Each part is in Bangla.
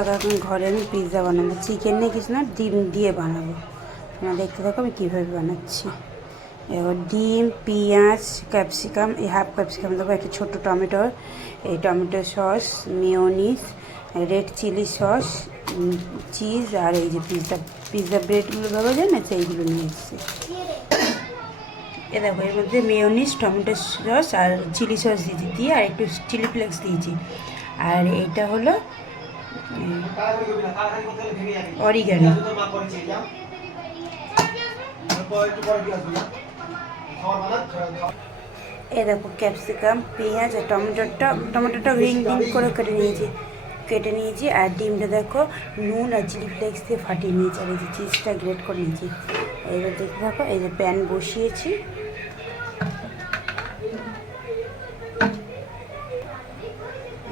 এখন ঘরে আমি পিৎজা বানাবো, চিকেন নিয়ে কিছু না, ডিম দিয়ে বানাবো। তোমরা দেখতে থাকো আমি কীভাবে বানাচ্ছি। এবার ডিম, পেঁয়াজ, ক্যাপসিকাম, এই হাফ ক্যাপসিকাম দেবো, একটা ছোটো টমেটো, এই tomato sauce, mayonnaise, red chilli sauce, cheese, আর এই যে পিৎজা ব্রেডগুলো দেওয়া যায় না, সেইগুলো নিয়ে এসেছি। এ দেখো, এর মধ্যে মেয়োনিজ, টমেটো সস আর চিলি সস দিয়েছি, দিয়ে আর একটু চিলি ফ্লেক্স দিয়েছি। আর এইটা হলো অরিগানো। এ দেখো, ক্যাপসিকাম, পেঁয়াজ আর টমেটোটা রিং করে কেটে নিয়েছি। আর ডিমটা দেখো নুন আর চিলি ফ্লেক্স দিয়ে ফাটিয়ে নিয়েছি। আর এই যে চিজটা গ্রেট করে নিয়েছি। এবার দেখতে থাকো, এই যে প্যান বসিয়েছি,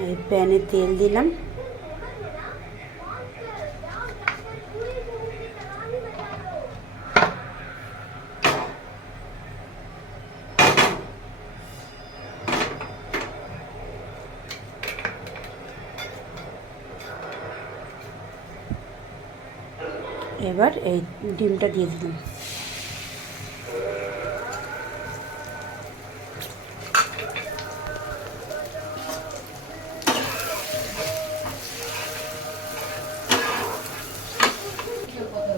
এই প্যানে তেল দিলাম। এবার এই ডিমটা দিয়ে দিলাম।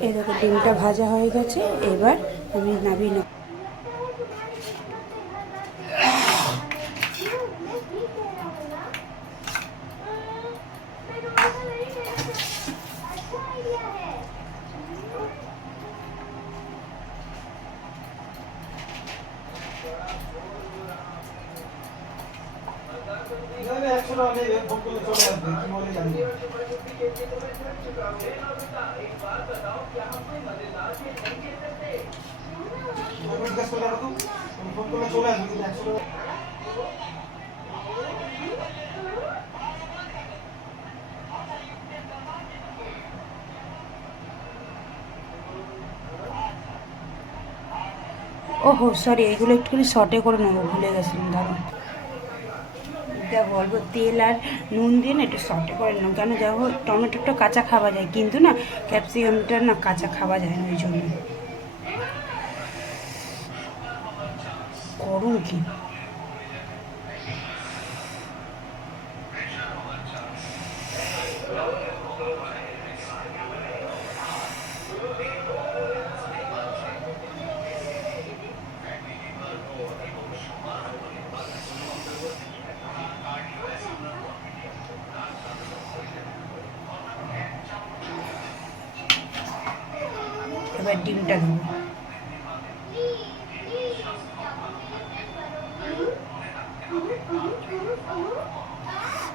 এই দেখো, ডিমটা ভাজা হয়ে গেছে। এবার আমি নামিয়ে নেব। ওহো সরি, এইগুলো একটুখানি শর্টে করে নেবো, ভুলে গেছিলাম। দাঁড়ান, দেখো অল্প তেল আর নুন দিয়ে না একটু শর্টে করে নিলাম। কেন দেখো, টমেটোটা কাঁচা খাওয়া যায়, কিন্তু না ক্যাপসিকামটা না কাঁচা খাওয়া যায় না, ওই জন্য। করুন কি এবার ডিমটা দেবো।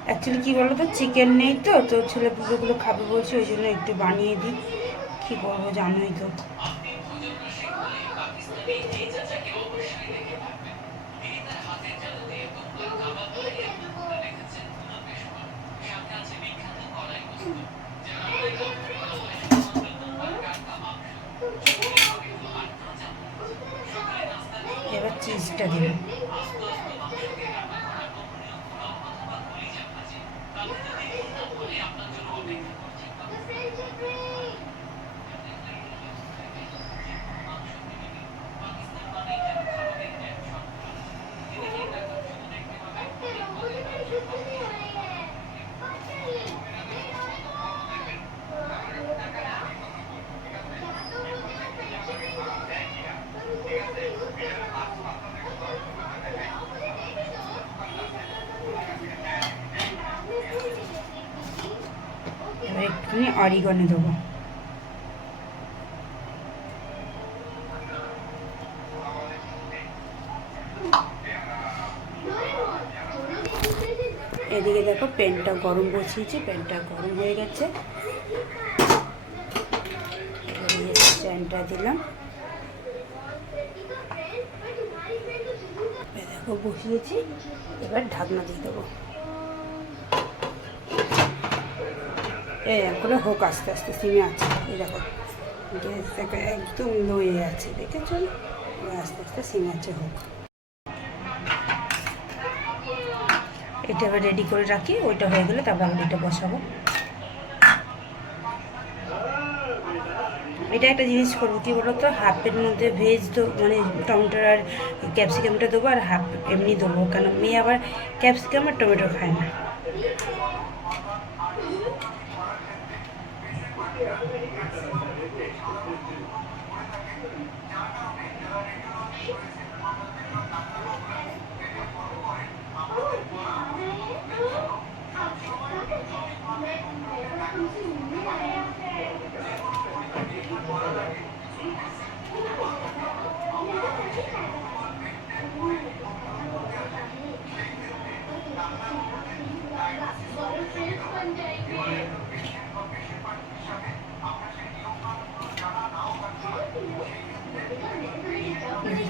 অ্যাকচুয়ালি কী বলো তো, চিকেন নেই তো ছেলে পুজোগুলো খাবে বলছে, ওই জন্য একটু বানিয়ে দিই। কী করবো জানোই তো। এবার চিজটা দেবো। এবার একটুখানি অরিগানো দেবো। এদিকে দেখো, প্যানটা গরম বসিয়েছি, প্যানটা গরম হয়ে গেছে। প্যানটা দিলাম, দেখো বসিয়েছি। এবার ঢাকনা দিয়ে দেবো। করে হোক, আস্তে আস্তে সিমে আছে। এই দেখো গ্যাসটাকে একদম লোয়ে আছে, দেখেছো? আস্তে আস্তে সিমে আছে, হোক। এটা এবার রেডি করে রাখি, ওইটা হয়ে গেলে তারপর আমি এটা বসাবো। এটা একটা জিনিস করবো কী বলো তো, হাফের মধ্যে ভেজ দেবো, মানে টমেটোর আর ক্যাপসিকামটা দেবো, আর হাফ এমনি দেবো, কারণ মেয়ে আবার ক্যাপসিকাম আর টমেটো খায় না।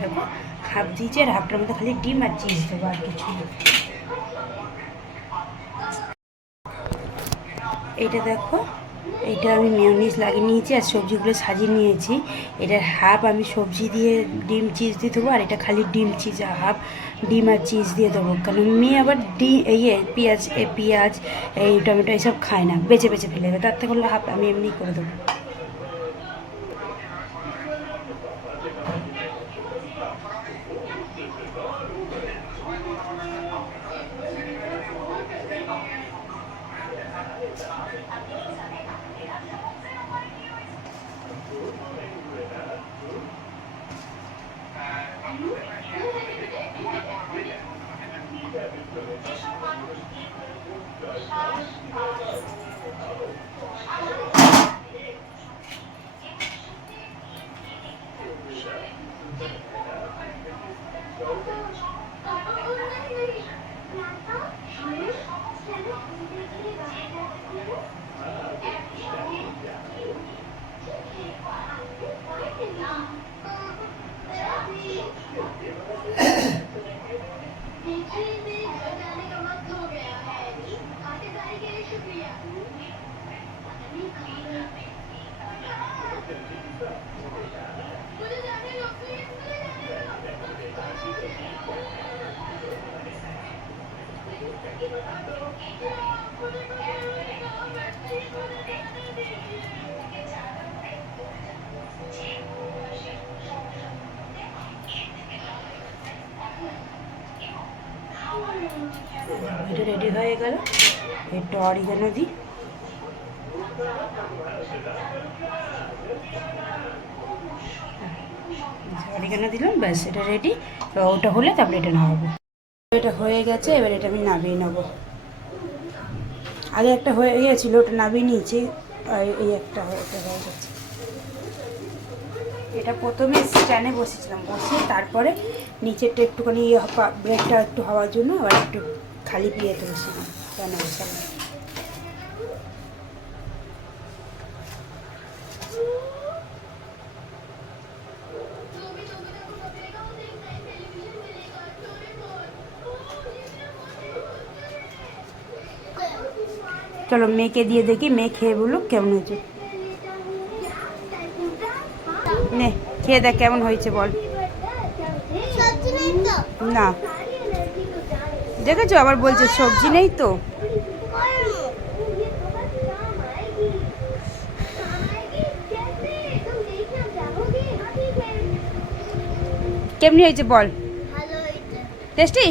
দেখো হাফ দিয়েছি, আর হাফটার মধ্যে খালি ডিম আর চিজ দেবো, আর কিছু না। এটা দেখো, এটা আমি মেয়োনিজ লাগিয়ে নিয়েছি আর সবজিগুলো সাজিয়ে নিয়েছি। এটার হাফ আমি সবজি দিয়ে ডিম চিজ দিয়ে দেবো, আর এটা খালি ডিম চিজ, হাফ ডিম আর চিজ দিয়ে দেবো, কারণ মেয়ে আবার পেঁয়াজ এই টমেটো এইসব খায় না, বেছে বেছে ফেলে দেবে, তার থেকে হাফ আমি এমনি করে দেবো। এটা রেডি হয়ে গেল, একটু অরিগানো দিই। অরিগানো দিলাম, ব্যাস এটা রেডি। তো ওটা হলে তারপরে এটা নামাবো। এটা হয়ে গেছে, এবার এটা আমি নামিয়ে নেবো। আগে একটা হয়ে গিয়েছিলো, ওটা নামিয়ে নিয়েছি, আর এই একটা ওটা হয়ে গেছে। এটা প্রথমে স্ট্যান্ডে বসেছিলাম, বসে তারপরে নিচেরটা একটুখানি ব্রেডটা একটু হওয়ার জন্য আবার একটু খালি পিয়েতে বসেছিলাম, কেন বসালাম। চলো মেয়েকে দিয়ে দেখি, মেয়ে খেয়ে বলুক কেমন হয়েছে। নে খেয়ে দেখ কেমন হয়েছে বল। না দেখেছো, আবার বলছে সবজি নেই তো। কেমনি হয়েছে বল, টেস্টি।